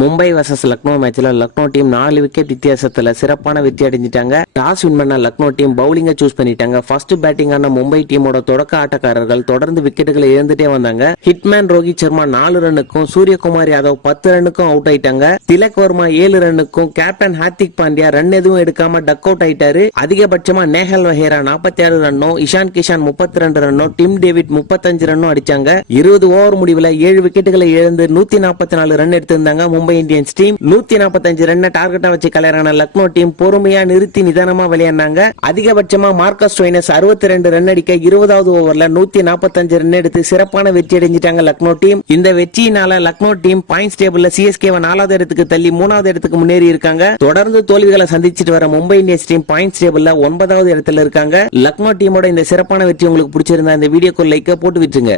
Mumbai versus Lucknow மேட்ச்ல Lucknow team 4 wicket வித்தியாசத்துல சிறப்பான வெற்றி அடைஞ்சிட்டாங்க. டாஸ் வின் பண்ண லக்னோ டீம் பவுலிங்க சூஸ் பண்ணிட்டாங்க. ஃபர்ஸ்ட் பேட்டிங் ஆன மும்பை டீமோட தொடக்க ஆட்டக்காரர்கள் தொடர்ந்து விக்கெட்டுகளை இழந்துட்டே வந்தாங்க. ஹிட்மேன் ரோஹித் சர்மா 4 ரன்னுக்கும், சூரியகுமார் யாதவ் 10 ரன்னுக்கும் அவுட் ஆயிட்டாங்க. திலக் வர்மா 7 ரன்னுக்கும், கேப்டன் ஹார்திக் பாண்டியா ரன் எதுவும் எடுக்காம டக் அவுட் ஆயிட்டாரு. அதிகபட்சமா நேஹல் வஹேரா 46 ரன்னும், இஷான் கிஷான் 32 ரன்னும், டிம் டேவிட் 35 ரன்னும் அடிச்சாங்க. 20 ஓவர் முடிவுல 7 விக்கெட்டுகளை இழந்து 144 ரன் எடுத்திருந்தாங்க மும்பை இந்தியன்ஸ் டீம். 145 ரன் டார்கெட்டா வச்சு கலையறான லக்னோ டீம் பொறுமையா நிறுத்தி நிதானமா விளையாடினாங்க. அதிகபட்சமா மார்க்கஸ் ஸ்டோய்னிஸ் 62 ரன் அடிக்க 20வது ஓவர்ல 145 ரன் எடுத்து சிறப்பான வெற்றி அடைஞ்சிட்டாங்க லக்னோ டீம். இந்த வெற்றியினால லக்னோ டீம் பாயிண்ட்ஸ் டேபிள்ல சிஎஸ்கேவை 4வது இடத்துக்கு தள்ளி 3வது இடத்துக்கு முன்னேறி இருக்காங்க. தொடர்ந்து தோல்விகளை சந்திச்சிட்டு வர மும்பை இந்தியன்ஸ் டீம் பாயிண்ட்ஸ் டேபிள்ல 9வது இடத்துல இருக்காங்க. லக்னோ டீமோட இந்த சிறப்பான வெற்றி உங்களுக்கு பிடிச்சிருந்தா இந்த வீடியோக்கு லைக் போட்டு விட்டுருங்க.